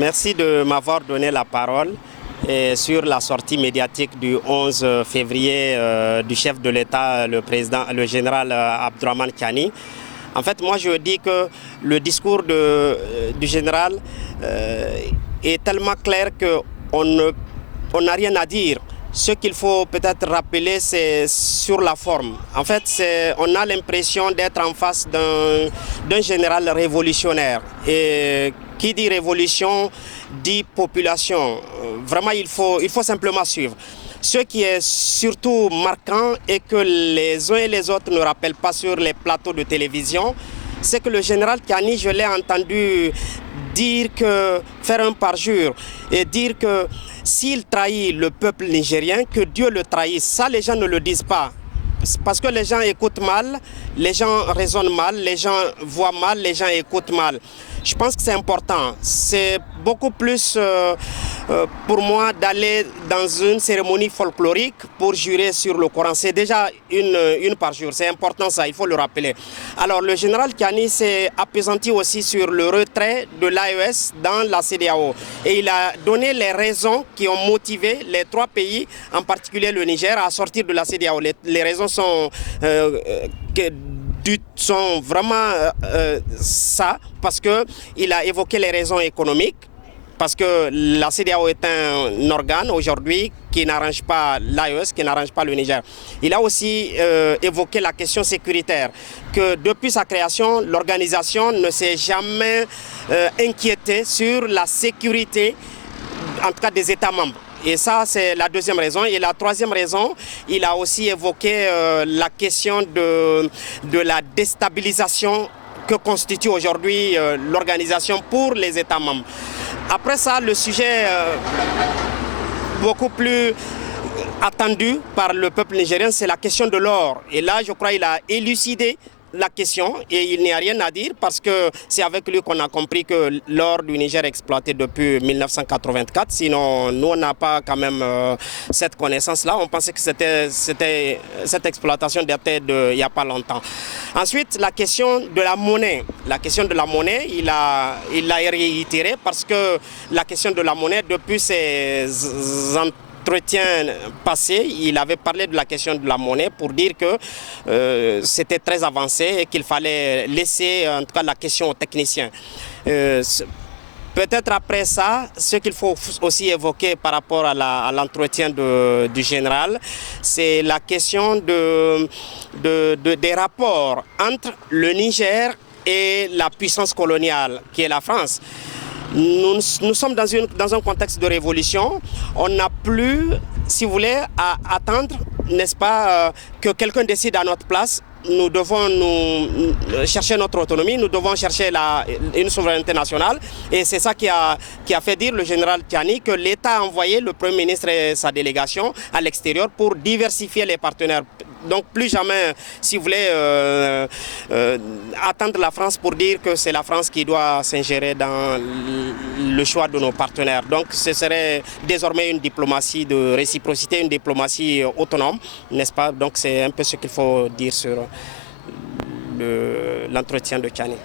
Merci de m'avoir donné la parole sur la sortie médiatique du 11 février du chef de l'État, le général Abdourahmane Tiani. En fait, moi je dis que le discours du général est tellement clair qu'on n'a rien à dire. Ce qu'il faut peut-être rappeler, c'est sur la forme. En fait, on a l'impression d'être en face d'un général révolutionnaire. Et qui dit révolution dit population. Vraiment, il faut simplement suivre. Ce qui est surtout marquant et que les uns et les autres ne rappellent pas sur les plateaux de télévision, c'est que le général Tiani, je l'ai entendu faire un parjure et dire que s'il trahit le peuple nigérien, que Dieu le trahisse. Ça, les gens ne le disent pas. Parce que les gens écoutent mal, les gens raisonnent mal, les gens voient mal, les gens écoutent mal. Je pense que c'est important. C'est beaucoup plus pour moi d'aller dans une cérémonie folklorique pour jurer sur le Coran. C'est déjà une par jour. C'est important ça, il faut le rappeler. Alors le général Tiani s'est appesanti aussi sur le retrait de l'AES dans la CEDEAO. Et il a donné les raisons qui ont motivé les trois pays, en particulier le Niger, à sortir de la CEDEAO. Les raisons sont vraiment ça, parce qu'il a évoqué les raisons économiques, parce que la CEDEAO est un organe aujourd'hui qui n'arrange pas l'AES, qui n'arrange pas le Niger. Il a aussi évoqué la question sécuritaire, que depuis sa création, l'organisation ne s'est jamais inquiétée sur la sécurité, en tout cas des États membres. Et ça, c'est la deuxième raison. Et la troisième raison, il a aussi évoqué la question de la déstabilisation que constitue aujourd'hui l'organisation pour les États membres. Après ça, le sujet beaucoup plus attendu par le peuple nigérien, c'est la question de l'or. Et là, je crois qu'il a élucidé la question et il n'y a rien à dire parce que c'est avec lui qu'on a compris que l'or du Niger est exploité depuis 1984. Sinon, nous, on n'a pas quand même cette connaissance-là. On pensait que cette exploitation datait il n'y a pas longtemps. Ensuite, la question de la monnaie. La question de la monnaie, il l'a réitéré parce que la question de la monnaie, depuis ses entretien passé, il avait parlé de la question de la monnaie pour dire que c'était très avancé et qu'il fallait laisser en tout cas la question aux techniciens. Peut-être après ça, ce qu'il faut aussi évoquer par rapport à l'entretien du général, c'est la question des rapports entre le Niger et la puissance coloniale qui est la France. Nous sommes dans un contexte de révolution. On n'a plus, si vous voulez, à attendre, n'est-ce pas, que quelqu'un décide à notre place. Nous devons chercher notre autonomie, nous devons chercher une souveraineté nationale. Et c'est ça qui a fait dire le général Tiani que l'État a envoyé le Premier ministre et sa délégation à l'extérieur pour diversifier les partenaires. Donc plus jamais, si vous voulez, attendre la France pour dire que c'est la France qui doit s'ingérer dans le choix de nos partenaires. Donc ce serait désormais une diplomatie de réciprocité, une diplomatie autonome, n'est-ce pas? Donc c'est un peu ce qu'il faut dire sur l'entretien de Tiani.